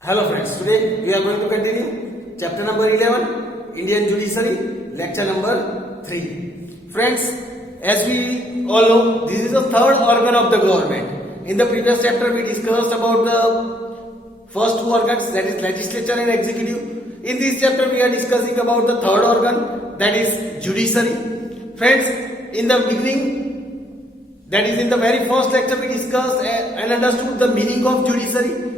Hello friends, today we are going to continue chapter number 11, Indian Judiciary, lecture number 3. Friends, as we all know, this is the third organ of the government. In the previous chapter we discussed about the first two organs, that is legislature and executive. In this chapter we are discussing about the third organ, that is judiciary. Friends, in the beginning, that is in the very first lecture we discussed and understood the meaning of judiciary.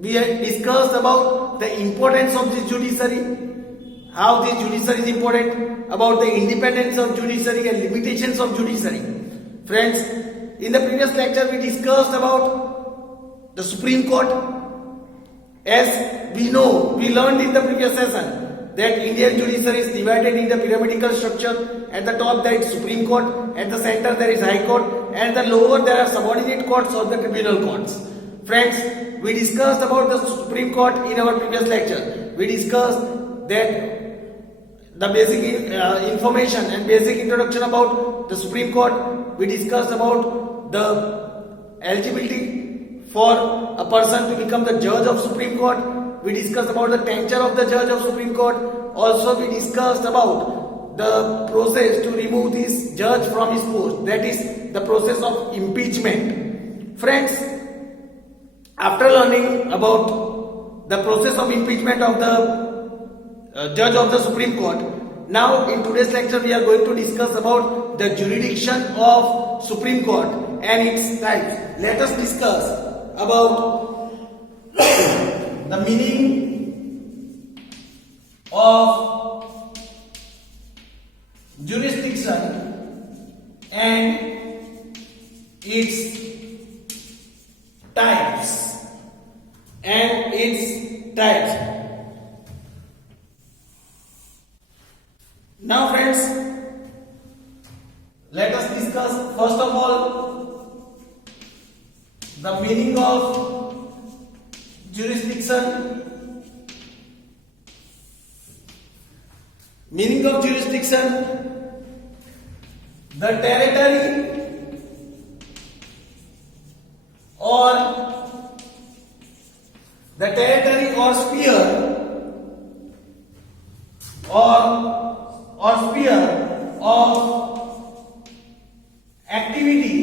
We had discussed about the importance of this judiciary, how this judiciary is important, about the independence of judiciary and limitations of judiciary. Friends, in the previous lecture we discussed about the Supreme Court. As we know, we learned in the previous session that Indian judiciary is divided in the pyramidal structure. At the top there is Supreme Court, at the center there is High Court, and the lower there are subordinate courts or the tribunal courts. Friends, we discussed about the Supreme Court in our previous lecture. We discussed that the basic information and basic introduction about the Supreme Court. We discussed about the eligibility for a person to become the judge of Supreme Court. We discussed about the tenure of the judge of Supreme Court. Also we discussed about the process to remove this judge from his post. That is the process of impeachment. Friends, after learning about the process of impeachment of the judge of the Supreme Court, now in today's lecture we are going to discuss about the jurisdiction of Supreme Court and its types. Let us discuss about the meaning of jurisdiction and its types. Now friends, let us discuss first of all the meaning of jurisdiction. Meaning of jurisdiction: the territory or sphere of activity,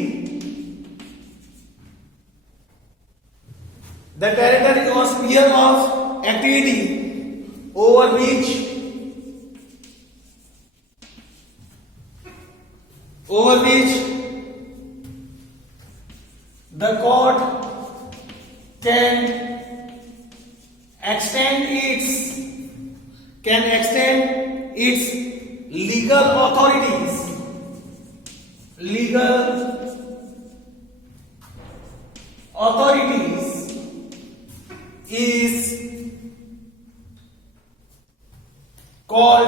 the territory or sphere of activity over which the court can extend its legal authorities is called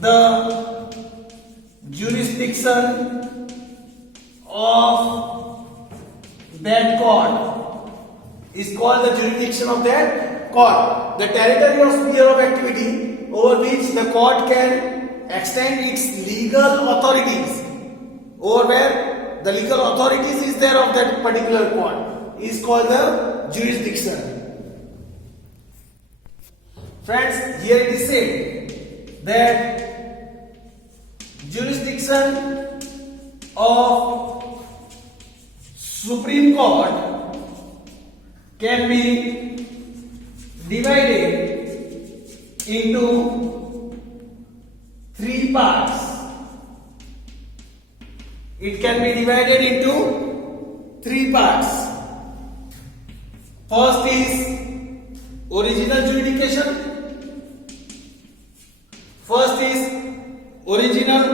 the jurisdiction of that court. Is called the jurisdiction of that court. The territory or sphere of activity over which the court can extend its legal authorities, over where the legal authorities is there of that particular court, is called the jurisdiction. Friends, here it is said that jurisdiction of Supreme Court can be divided into three parts. It can be divided into three parts. First is original jurisdiction. First is original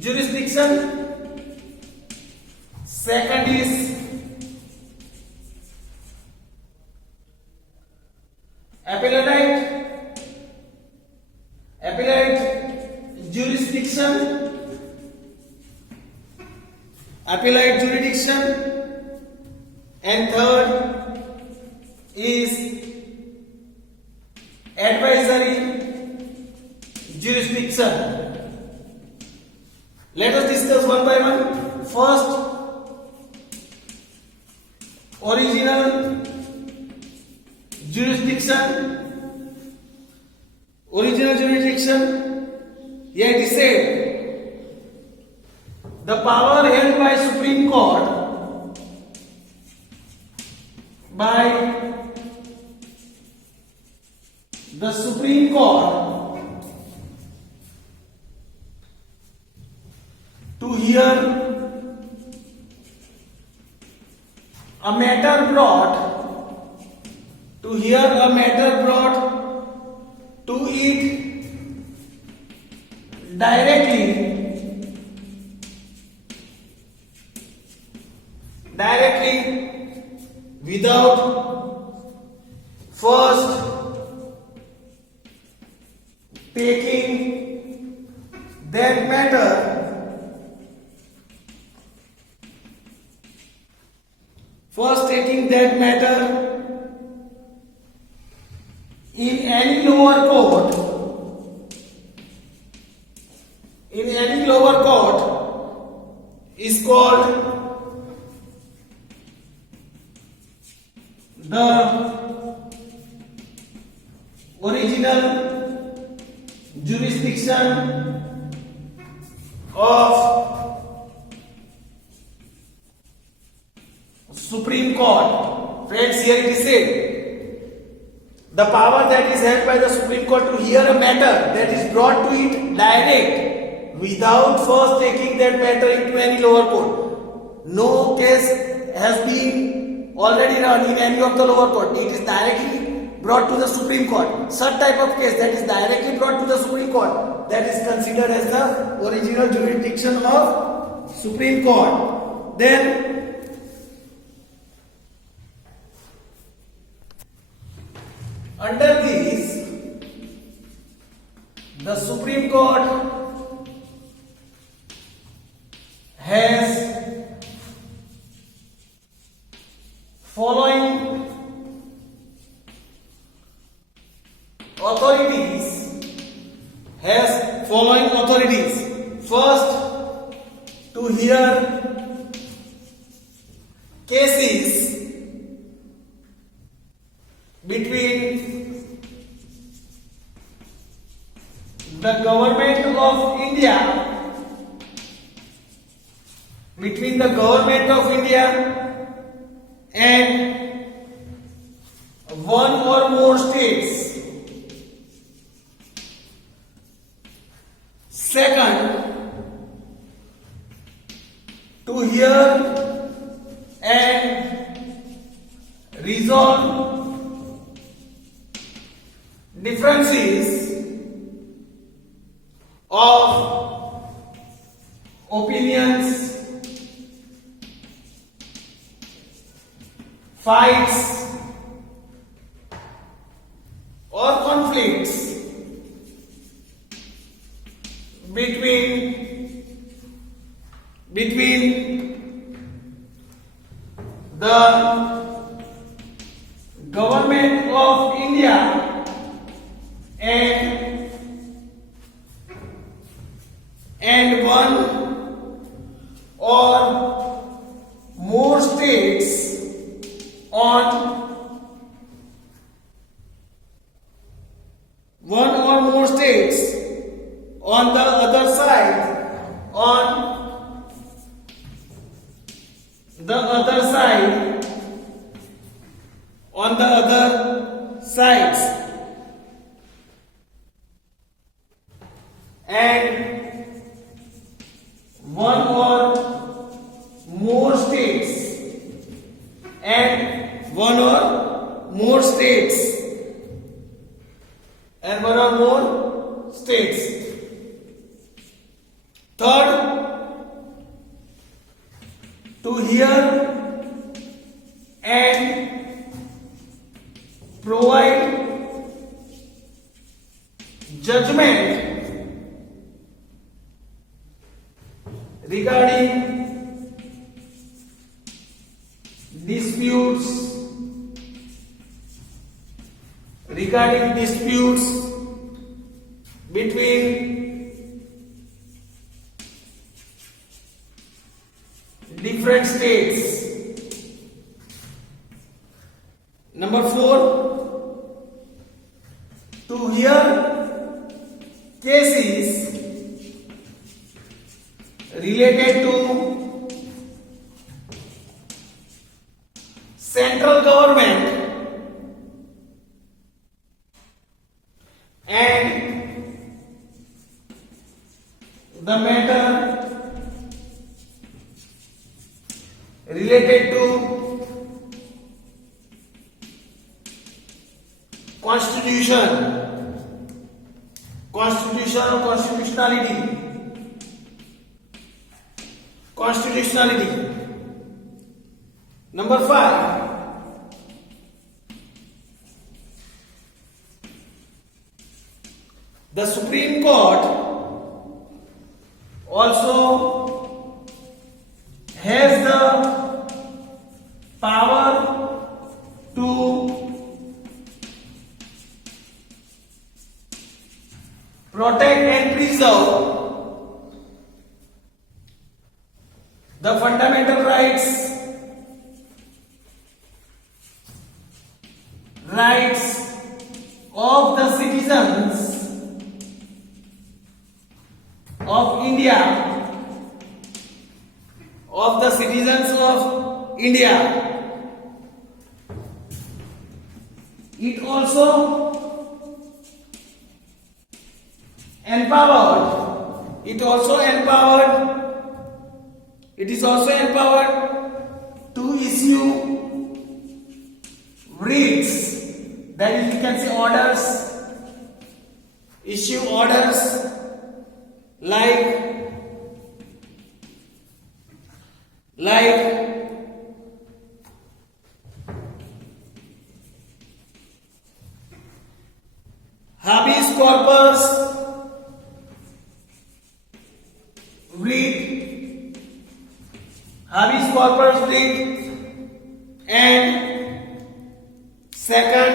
jurisdiction. Second is appellate jurisdiction, and third is advisory jurisdiction. Let us discuss one by one. First, original jurisdiction. Here it is said, the power held by Supreme Court to hear a matter brought to it directly without first taking that matter in any lower court is called the original jurisdiction of Supreme Court. Friends, here it is said, the power that is held by the Supreme Court to hear a matter that is brought to it direct without first taking that matter into any lower court. No case has been already run in any of the lower court. It is directly brought to the Supreme Court. Such type of case that is directly brought to the Supreme Court, that is considered as the original jurisdiction of Supreme Court. Then under this, the Supreme Court has following authorities. First, to hear cases between the government of India and one or more states. Second, to hear and resolve differences of opinions, fights or conflicts between the government of India and one or more states on the other side, and one or more states Third, to hear and provide judgment regarding disputes between different states Number 4, to hear cases related to central government and the matter related to constitution or constitutionality. Number 5, the Supreme Court also has the power to protect and preserve the fundamental rights of the citizens of India, It also empowered to issue writs, that is, you can say orders, issue orders like habeas corpus writ, and second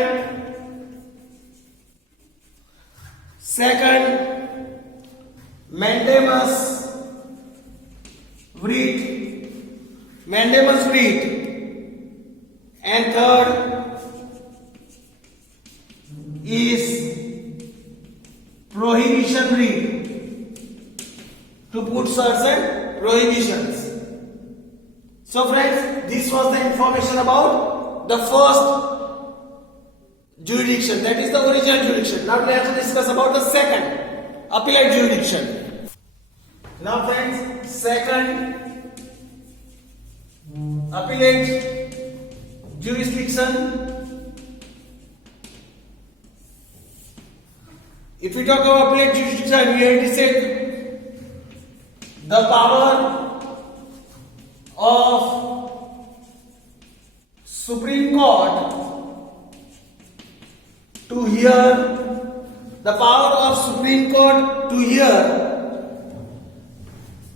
mandamus writ, and third is prohibition writ, to put certain prohibitions. So friends, this was the information about the first jurisdiction, that is the original jurisdiction. Now we have to discuss about the second, appellate jurisdiction. Now friends, second appellate jurisdiction. If we talk about appellate jurisdiction, we have to say the power of Supreme Court to hear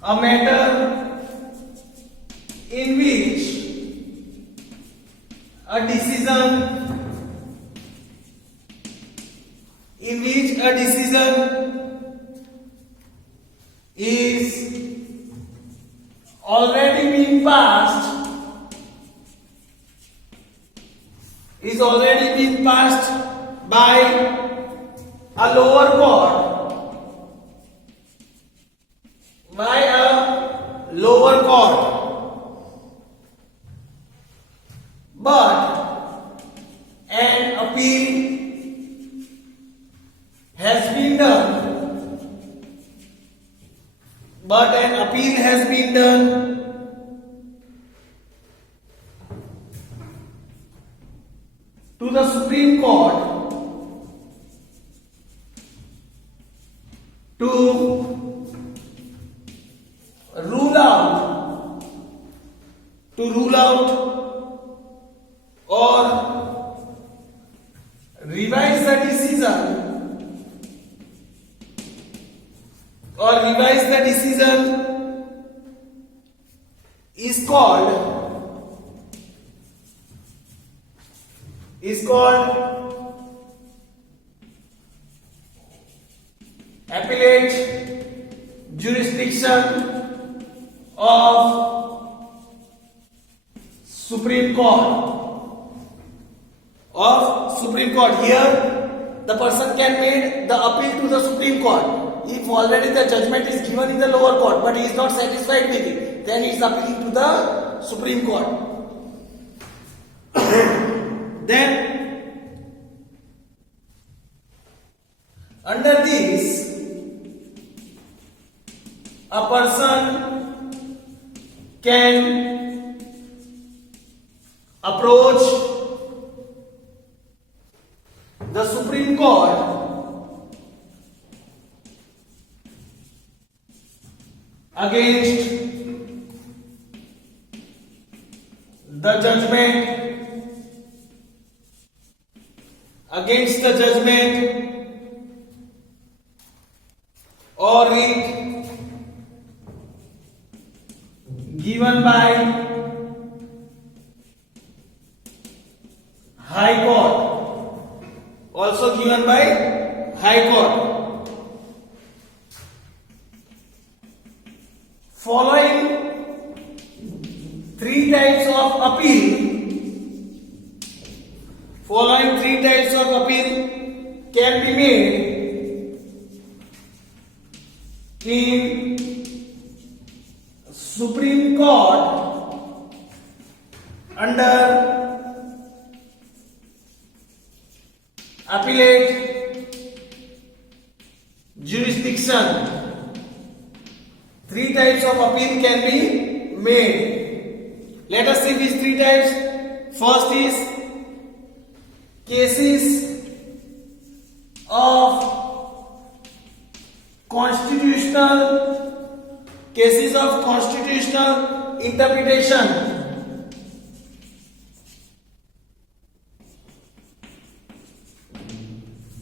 a matter in which a decision is already been passed by a lower court, but an appeal has been done to the Supreme Court to rule out or revise the decision is called appellate jurisdiction of Supreme Court. of Supreme Court. Here the person can make the appeal to the Supreme Court. If already the judgment is given in the lower court but he is not satisfied with it, then he is appealing to the Supreme Court. Then under this, a person can approach the Supreme Court against the judgment or writ given by High Court, also given by High Court. Following three types of appeal can be made in Supreme Court under appellate jurisdiction. Three types of appeal can be made. Let us see these three types. First is cases of constitutional interpretation.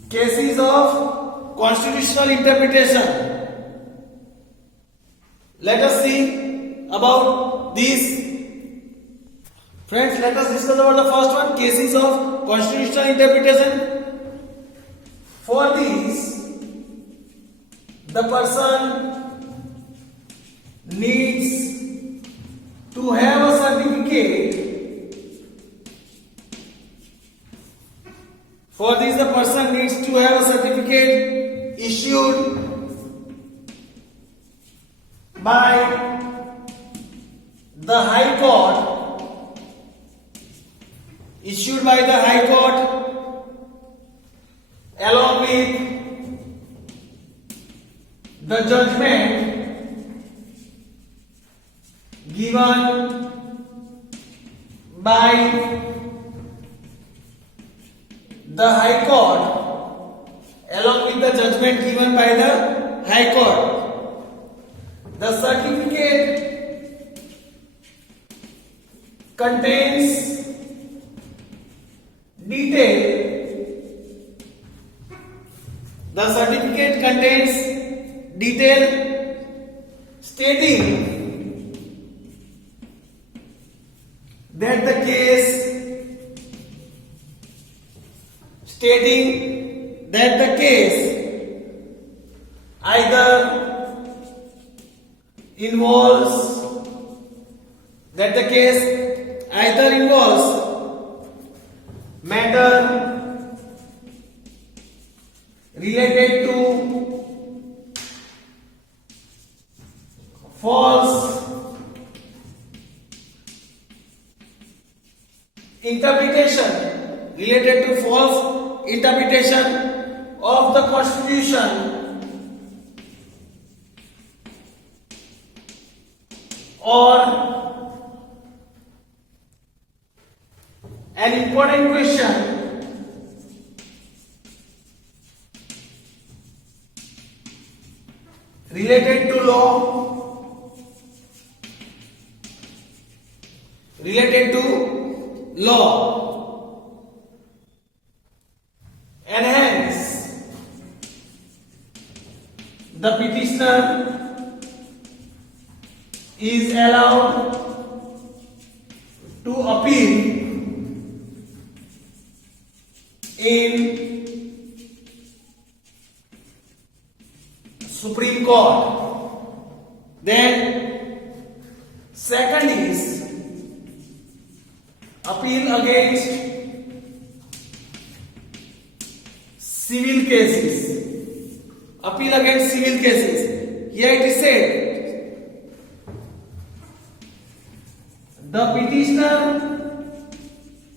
Cases of constitutional interpretation. Let us see about these. Friends, let us discuss about the first one, cases of constitutional interpretation. For this, the person needs to have a certificate. For this, the person needs to have a certificate issued by the High Court. Along with the judgment given by the High Court, the certificate contains detail. Stating that the case either involves matter related to false interpretation of the Constitution or an important question related to law, and hence the petitioner is allowed to appeal in Supreme Court. Then second is appeal against civil cases. Appeal against civil cases. Here it is said, the petitioner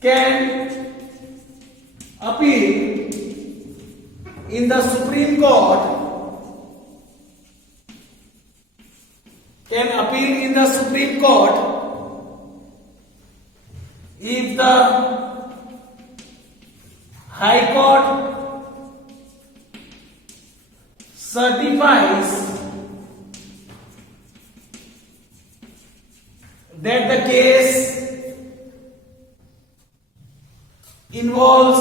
can appeal in the Supreme Court, if the High Court certifies that the case involves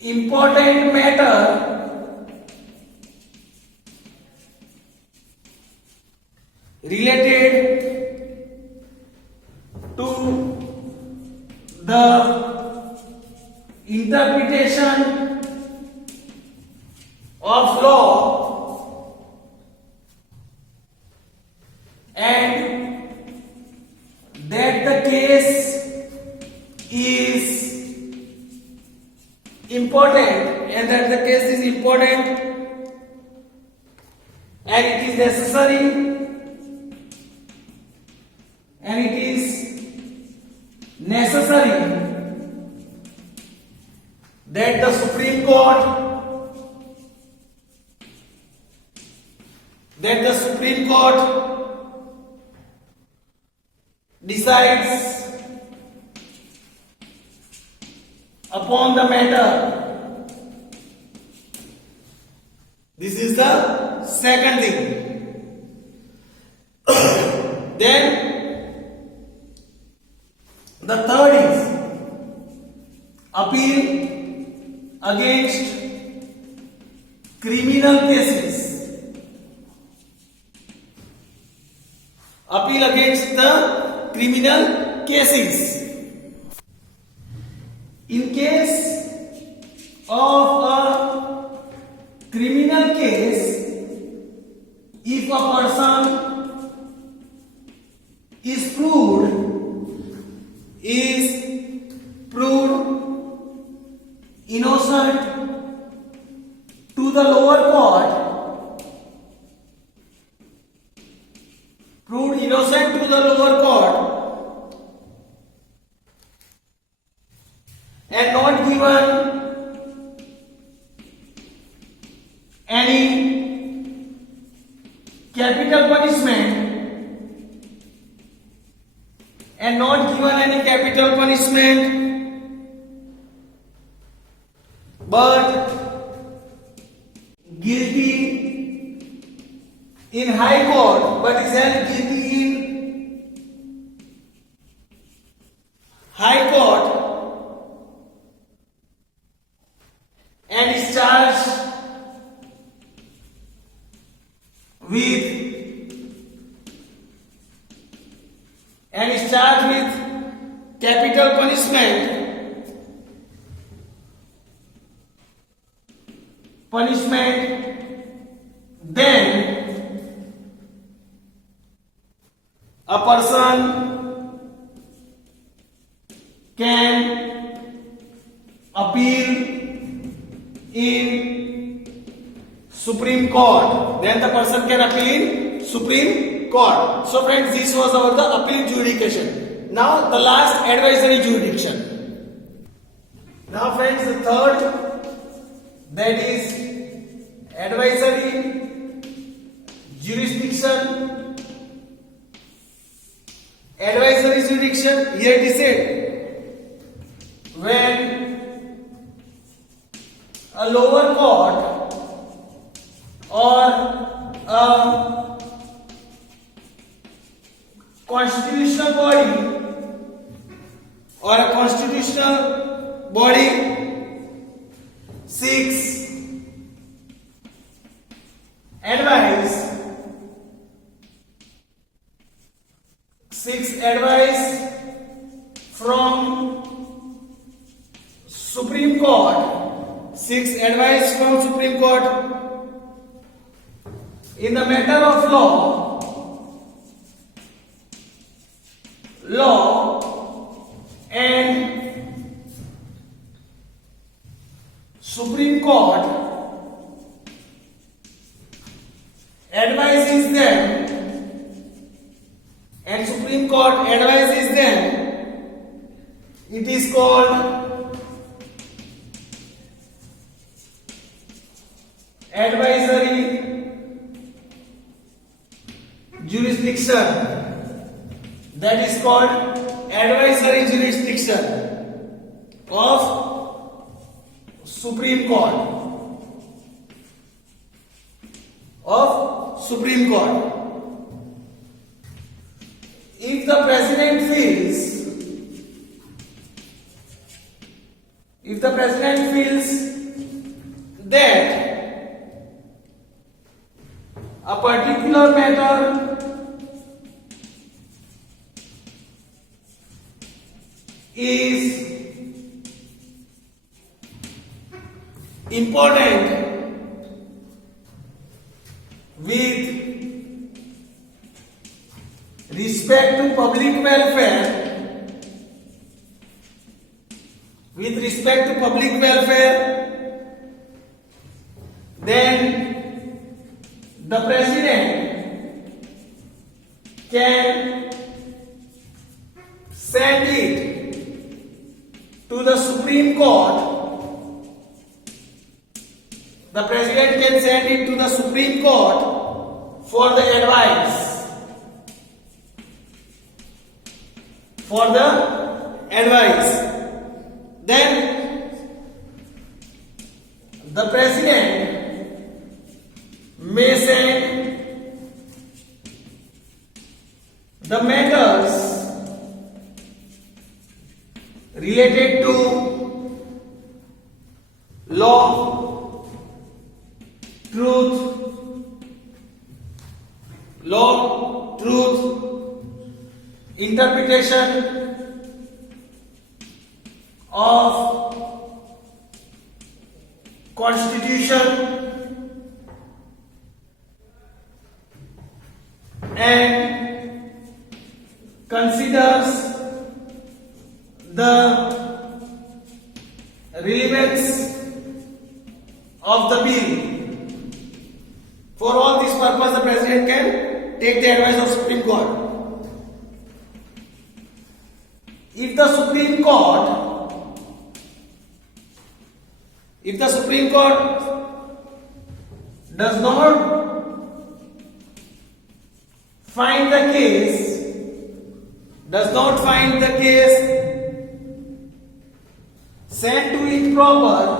important matter related to the interpretation of law and that the case is important and it is necessary that the Supreme Court decides upon the matter. This is the second thing. Then the third is appeal against criminal cases. Appeal against the criminal cases. In case of a criminal case, if a person is proved innocent to the lower court, and not given any capital punishment, but guilty in High Court, but is held guilty in High Court and is charged with capital punishment, then a person can appeal in Supreme Court. So friends, this was about the appeal jurisdiction. Now the last, advisory jurisdiction. Now friends, the third, that is advisory jurisdiction. Advisory jurisdiction, here it is said, when a lower court or a constitutional body seeks advice from Supreme Court, in the matter of law, and that the Supreme Court advises them, and Supreme Court advises them, it is called advisory jurisdiction. That is called advisory jurisdiction of Supreme Court. Of Supreme Court. If the president feels that a particular matter is important with respect to public welfare, then the president can send it to the Supreme Court. The president can send it to the Supreme Court for the advice. Then the president may send the matters related to law, truth, interpretation of Constitution and considers the relevance of the bill. For all this purpose, the president can take the advice of Supreme Court. If the Supreme Court does not find the case sent to it proper,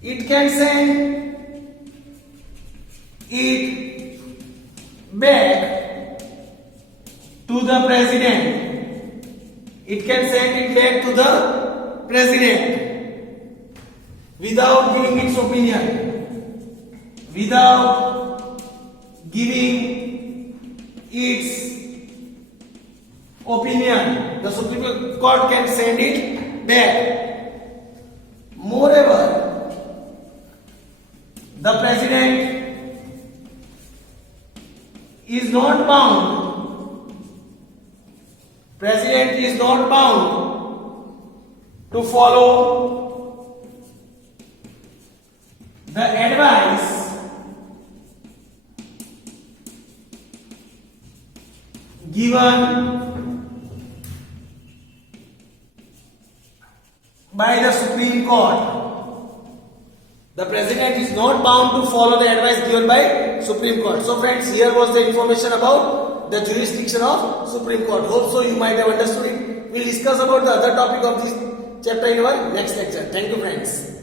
it can send it back to the president. Without giving its opinion, the Supreme Court can send it back. Moreover, the president is not bound to follow the advice given by the Supreme Court. The president is not bound to follow the advice given by Supreme Court. So friends, here was the information about the jurisdiction of Supreme Court. Hope so you might have understood it. We will discuss about the other topic of this chapter in our next lecture. Thank you friends.